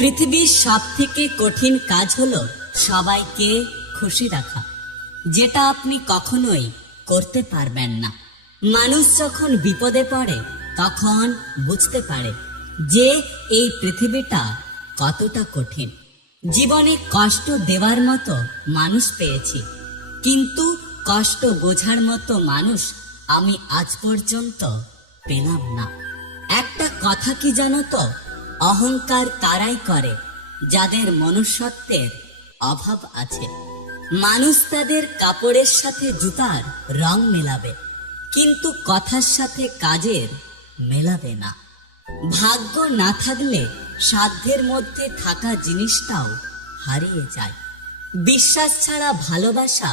পৃথিবীর সবথেকে কঠিন কাজ হলো সবাইকে খুশি রাখা, যেটা আপনি কখনোই করতে পারবেন না। মানুষ যখন বিপদে পড়ে তখন বুঝতে পারে যে এই পৃথিবীটা কতটা কঠিন। জীবনে কষ্ট দেওয়ার মতো মানুষ পেয়েছি, কিন্তু কষ্ট বোঝার মতো মানুষ আমি আজ পর্যন্ত পেলাম না। একটা কথা কি জানো তো, অহংকার তারাই করে যাদের মনুষ্যত্বের অভাব আছে। মানুষ তাদের কাপড়ের সাথে জুতার রং মেলাবে, কিন্তু কথার সাথে কাজের মেলাবে না। ভাগ্য না থাকলে সাধ্যের মধ্যে থাকা জিনিসটাও হারিয়ে যায়। বিশ্বাস ছাড়া ভালোবাসা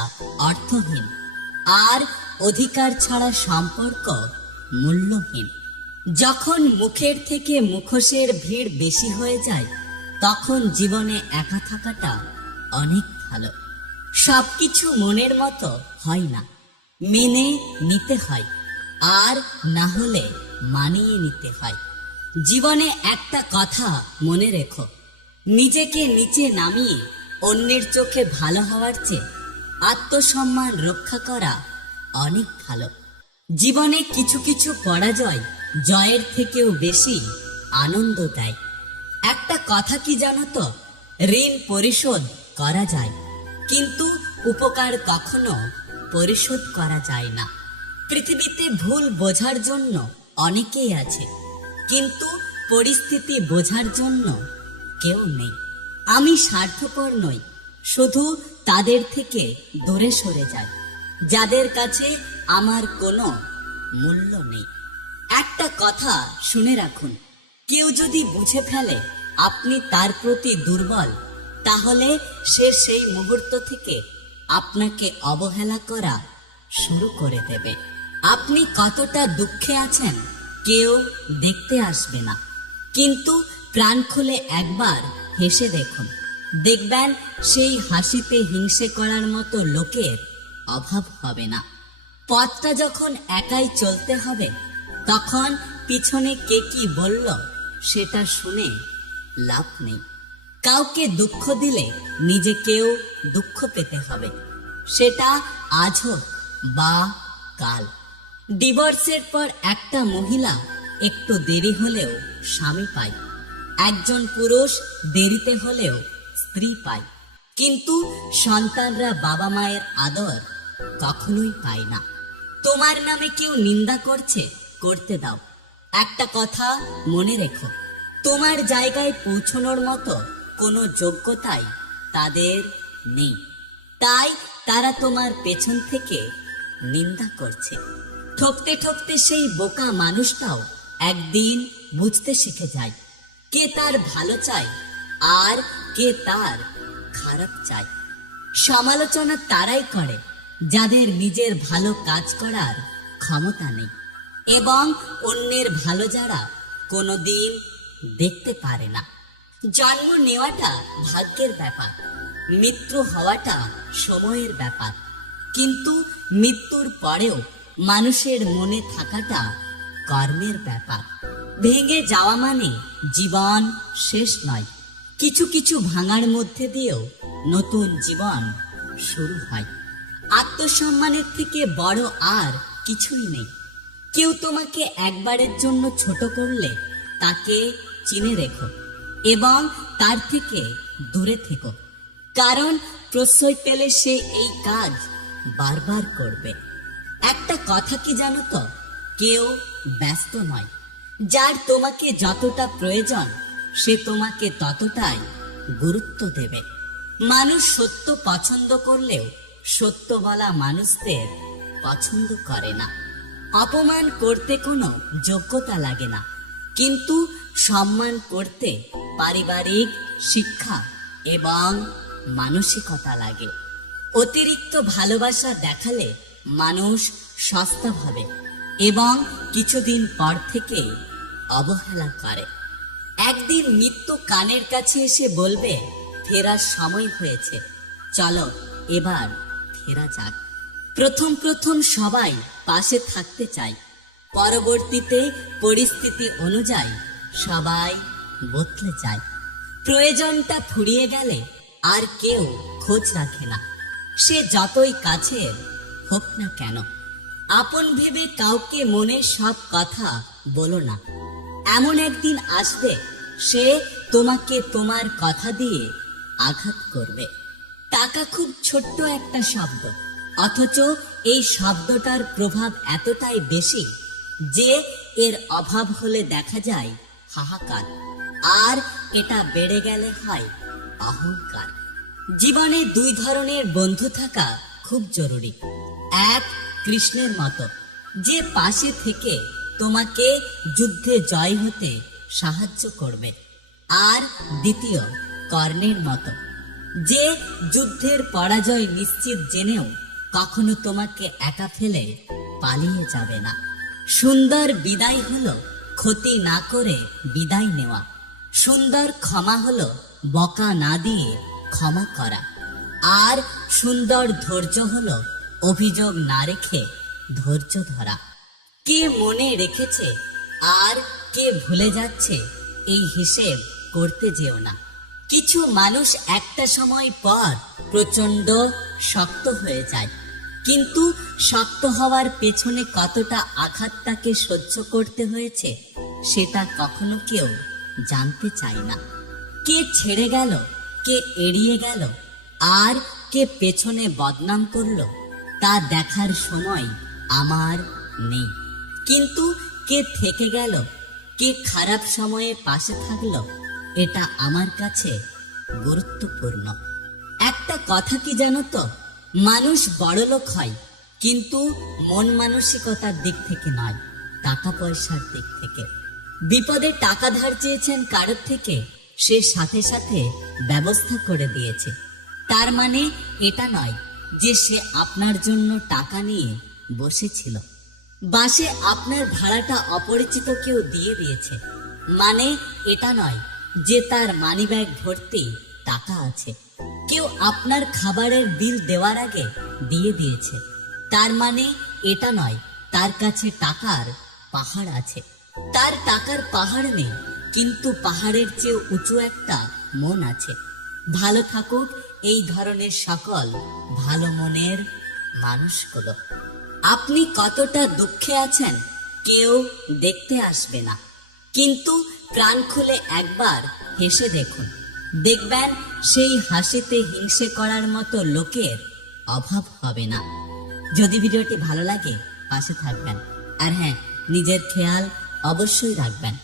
অর্থহীন, আর অধিকার ছাড়া সম্পর্ক মূল্যহীন। যখন মুখের থেকে মুখোশের ভিড় বেশি হয়ে যায়, তখন জীবনে একা থাকাটা অনেক ভালো। সবকিছু মনের মতো হয় না, মেনে নিতে হয়, আর না হলে মানিয়ে নিতে হয়। জীবনে একটা কথা মনে রেখো, নিজেকে নিচে নামিয়ে অন্যের চোখে ভালো হওয়ার চেয়ে আত্মসম্মান রক্ষা করা অনেক ভালো। জীবনে কিছু কিছু পরাজয় জয়ের থেকেও বেশি আনন্দ দেয়। একটা কথা কি জানো তো, ঋণ পরিশোধ করা যায়, কিন্তু উপকার কখনো পরিশোধ করা যায় না। পৃথিবীতে ভুল বোঝার জন্য অনেকেই আছে, কিন্তু পরিস্থিতি বোঝার জন্য কেউ নেই। আমি স্বার্থপর নই, শুধু তাদের থেকে দূরে সরে যাই যাদের কাছে আমার কোনো মূল্য নেই। একটা কথা শুনে রাখুন, কেউ যদি বুঝে ফেলে আপনি তার প্রতি দুর্বল, তাহলে সে সেই মুহূর্ত থেকে আপনাকে অবহেলা করা শুরু করে দেবে। আপনি কতটা দুঃখে আছেন কেউ দেখতে আসবে না, কিন্তু প্রাণ খুলে একবার হেসে দেখুন, দেখবেন সেই হাসিতে হিংসে করার মতো লোকের অভাব হবে না। পথটা যখন একাই চলতে হবে, তখন পিছনে কে কি বলল সেটা শুনে লাভ নেই। কাউকে দুঃখ দিলে নিজেকেও দুঃখ পেতে হবে, সেটা আজ হোক বা কাল। ডিভোর্সের পর একটা মহিলা একটু দেরি হলেও স্বামী পায়, একজন পুরুষ দেরিতে হলেও স্ত্রী পায়, কিন্তু সন্তানরা বাবা মায়ের আদর কখনোই পায় না। তোমার নামে কেউ নিন্দা করছে, করতে দাও। একটা কথা মনে রেখো, তোমার জায়গায় পৌঁছানোর মতো কোনো যোগ্যতাই তাদের নেই, তাই তারা তোমার পেছন থেকে নিন্দা করছে। ঠকতে ঠকতে সেই বোকা মানুষটাও একদিন বুঝতে শিখে যায় কে তার ভালো চায় আর কে তার খারাপ চায়। সমালোচনা তারাই করে যাদের নিজের ভালো কাজ করার ক্ষমতা নেই, এবং অন্যের ভালো যারা কোনোদিন দেখতে পারে না। জন্ম নেওয়াটা ভাগ্যের ব্যাপার, মৃত্যু হওয়াটা সময়ের ব্যাপার, কিন্তু মৃত্যুর পরেও মানুষের মনে থাকাটা কর্মের ব্যাপার। ভেঙে যাওয়া মানে জীবন শেষ নয়, কিছু কিছু ভাঙার মধ্যে দিয়েও নতুন জীবন শুরু হয়। আত্মসম্মানের থেকে বড় আর কিছুই নেই। কেউ তোমাকে একবারের জন্য ছোট করলে তাকে চিনে রেখো এবং তার থেকে দূরে থেকো, কারণ প্রশ্রয় পেলে সে এই কাজ বারবার করবে। একটা কথা কি জানো তো, কেউ ব্যস্ত নয়। যার তোমাকে যতটা প্রয়োজন সে তোমাকে ততটাই গুরুত্ব দেবে। মানুষ সত্য পছন্দ করলেও সত্য বলা মানুষদের পছন্দ করে না। অপমান করতে কোনো যোগ্যতা লাগে না, কিন্তু সম্মান করতে পারিবারিক শিক্ষা এবং মানসিকতা লাগে। অতিরিক্ত ভালোবাসা দেখালে মানুষ সস্তা ভাবে এবং কিছুদিন পর থেকে অবহেলা করে। একদিন মৃত্যু কানের কাছে এসে বলবে, ফেরার সময় হয়েছে, চলো এবার ফেরা যাক। প্রথম প্রথম সবাই পাশে থাকতে চায়, পরবর্তীতে পরিস্থিতি অনুযায়ী সবাই বদলে যায়। প্রয়োজনটা ফুরিয়ে গেলে আর কেউ খোঁজ রাখে না, সে যতই কাছের হোক না কেন। আপন ভেবে কাউকে মনের সব কথা বলো না। এমন একদিন আসবে সে তোমাকে তোমার কথা দিয়ে আঘাত করবে। টাকা খুব ছোট্ট একটা শব্দ, অথচ এই শব্দটার প্রভাব এতটাই বেশি যে এর অভাব হলে দেখা যায় হাহাকার, আর এটা বেড়ে গেলে হয় অহংকার। জীবনে দুই ধরনের বন্ধু থাকা খুব জরুরি। এক কৃষ্ণের মতো, যে পাশে থেকে তোমাকে যুদ্ধে জয় হতে সাহায্য করবে, আর দ্বিতীয় কর্ণের মতো, যে যুদ্ধের পরাজয় নিশ্চিত জেনেও কখনো তোমাকে একা ফেলে পালিয়ে যাবে না। সুন্দর বিদায় হলো ক্ষতি না করে বিদায় নেওয়া। সুন্দর ক্ষমা হলো বকা না দিয়ে ক্ষমা করা। আর সুন্দর ধৈর্য হলো অভিযোগ না রেখে ধৈর্য ধরা। কে মনে রেখেছে আর কে ভুলে যাচ্ছে এই হিসেব করতে যেও না। কিছু মানুষ একটা সময় পর প্রচন্ড শক্ত হয়ে যায়, কিন্তু শক্ত হওয়ার পেছনে কতটা আঘাত তাকে সহ্য করতে হয়েছে সেটা কখনো কেউ জানতে চায় না। কে ছেড়ে গেল, কে এড়িয়ে গেল, আর কে পেছনে বদনাম করলো তা দেখার সময় আমার নেই। কিন্তু কে থেকে গেল, কে খারাপ সময়ে পাশে থাকলো, এটা আমার কাছে গুরুত্বপূর্ণ। একটা কথা কি জানো তো, মানুষ বড়লোক হয় কিন্তু মন মানসিকতার দিক থেকে নয়, টাকা পয়সার দিক থেকে। বিপদে টাকা ধার চেয়েছেন কারোর থেকে, সে সাথে সাথে ব্যবস্থা করে দিয়েছে। তার মানে এটা নয় যে সে আপনার জন্য টাকা নিয়ে বসেছিল। বাসে আপনার ভাড়াটা অপরিচিত কেউ দিয়ে দিয়েছে, মানে এটা নয় যে তার মানিব্যাগ ভর্তি টাকা আছে। কেউ আপনার খাবারের বিল দেওয়ার আগে দিয়ে দিয়েছে, তার মানে এটা নয় তার কাছে টাকার পাহাড় আছে। তার টাকার পাহাড় নেই, কিন্তু পাহাড়ের চেয়ে উঁচু একটা মন আছে। ভালো থাকুক এই ধরনের সকল ভালো মনের মানুষগুলো। আপনি কতটা দুঃখে আছেন কেউ দেখতে আসবে না, কিন্তু প্রাণ খুলে একবার হেসে দেখুন, দেখবেন সেই হাসিতে হিংসে করার মতো লোকের অভাব হবে না। যদি ভিডিওটি ভালো লাগে পাশে থাকবেন, আর হ্যাঁ, নিজের খেয়াল অবশ্যই রাখবেন।